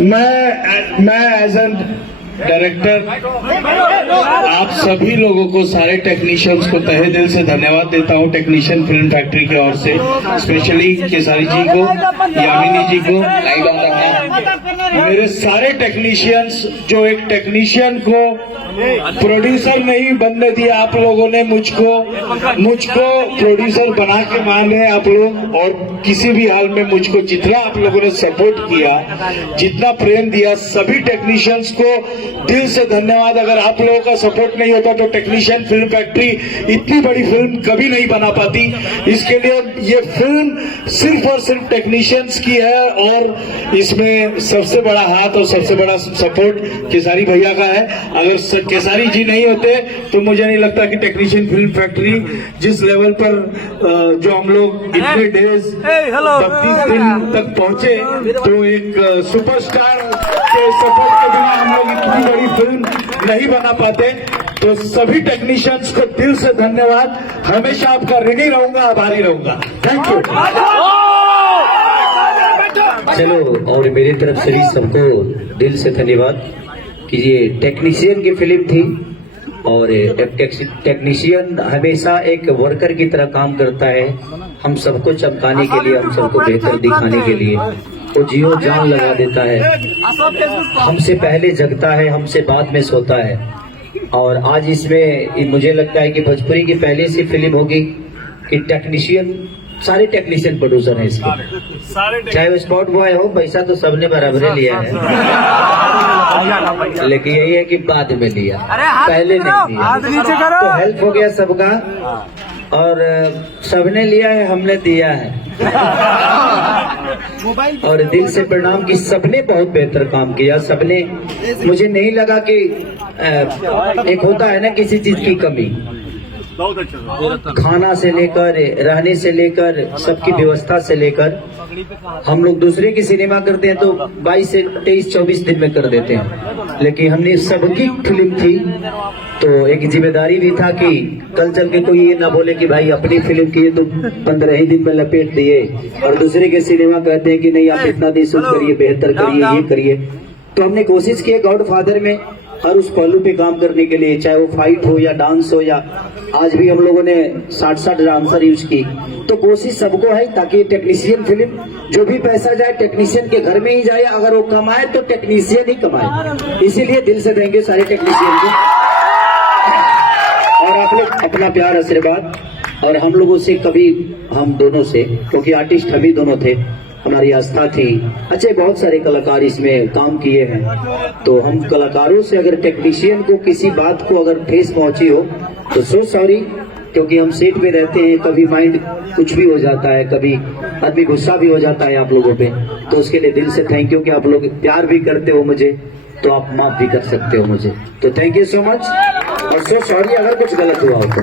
मैं as an director आप सभी लोगों को, सारे टेक्नीशियंस को तहे दिल से धन्यवाद देता हूं। टेक्नीशियन फिल्म फैक्ट्री की ओर से स्पेशली केसारी जी को, यामिनी जी को, मेरे सारे टेक्नीशियंस जो एक टेक्नीशियन को प्रोड्यूसर नहीं बनने दिया आप लोगों ने, मुझको प्रोड्यूसर बना के माने आप लोग। और किसी भी हाल में मुझको जितना आप लोगों ने सपोर्ट किया, जितना प्रेम दिया, सभी टेक्नीशियंस को दिल से धन्यवाद। अगर आप लोगों का सपोर्ट नहीं होता तो टेक्नीशियन फिल्म फैक्ट्री इतनी बड़ी फिल्म कभी नहीं बना पाती। इसके लिए ये फिल्म सिर्फ और सिर्फ टेक्नीशियंस की है और इसमें सबसे बड़ा हाथ और सबसे बड़ा सपोर्ट केसारी भैया का है। अगर केसारी जी नहीं होते तो मुझे नहीं लगता कि टेक्नीशियन फिल्म फैक्ट्री जिस लेवल पर जो हम लोग इतने डेज 32 दिन तक पहुंचे, तो एक सुपरस्टार के सपोर्ट के बिना हम लोग इतनी बड़ी फिल्म नहीं बना पाते। तो सभी टेक्नीशियंस को दिल से धन्यवाद। हमेशा आपका ऋणी रहूंगा, आभारी रहूंगा। Thank you. चलो, और मेरी तरफ से भी सबको दिल से धन्यवाद कि ये टेक्नीशियन की फिल्म थी और टेक्नीशियन हमेशा एक वर्कर की तरह काम करता है, हम सबको चमकाने के लिए, हम सबको बेहतर दिखाने के लिए वो जियो जान लगा देता है। हमसे पहले जगता है, हमसे बाद में सोता है। और आज इसमें मुझे लगता है कि भोजपुरी की पहली सी फिल्म होगी कि टेक्नीशियन, सारे टेक्नीशियन प्रोड्यूसर हैं इसके, चाहे वो स्पॉट बॉय हो, पैसा तो सबने बराबर लिया है, लेकिन यही है कि बाद में लिया, पहले नहीं लिया। तो हेल्प हो गया सबका और सबने लिया है, हमने दिया है। और दिल से प्रणाम कि सबने बहुत बेहतर काम किया। सबने, मुझे नहीं लगा कि एक होता है ना किसी चीज की कमी, खाना से लेकर, रहने से लेकर, सबकी व्यवस्था से लेकर। हम लोग दूसरे की सिनेमा करते हैं तो 22 से 23-24 दिन में कर देते हैं, लेकिन हमने सबकी फिल्म थी तो एक जिम्मेदारी भी था कि कल चल के कोई ये ना बोले कि भाई अपनी फिल्म की तो 15 ही दिन में लपेट दिए और दूसरे के सिनेमा कहते हैं कि नहीं आप इतना दिन शूट करिए, बेहतर करिए, ये करिए। तो हमने कोशिश की गॉडफादर में हर उस पहलू पे काम करने के लिए, चाहे वो फाइट हो या डांस हो, या आज भी हम लोगों ने 60 डांसर यूज की। तो कोशिश सबको है ताकि टेक्नीशियन फिल्म, जो भी पैसा जाए टेक्नीशियन के घर में ही जाए, अगर वो कमाए तो टेक्नीशियन ही कमाए। इसीलिए दिल से देंगे सारे टेक्नीशियन को, और आप लोग अपना प्यार, आशीर्वाद। और हम लोगों से कभी, हम दोनों से, क्योंकि आर्टिस्ट हम ही दोनों थे, हमारी आस्था थी। अच्छे बहुत सारे कलाकार इसमें काम किए हैं, तो हम कलाकारों से अगर टेक्नीशियन को किसी बात को अगर ठेस पहुंची हो तो सो सॉरी, क्योंकि हम सेट पे रहते हैं, कभी माइंड कुछ भी हो जाता है, कभी आदमी गुस्सा भी हो जाता है आप लोगों पे। तो उसके लिए दिल से थैंक यू कि आप लोग प्यार भी करते हो मुझे, तो आप माफ भी कर सकते हो मुझे। तो थैंक यू सो मच, और सो सॉरी अगर कुछ गलत हुआ हो तो।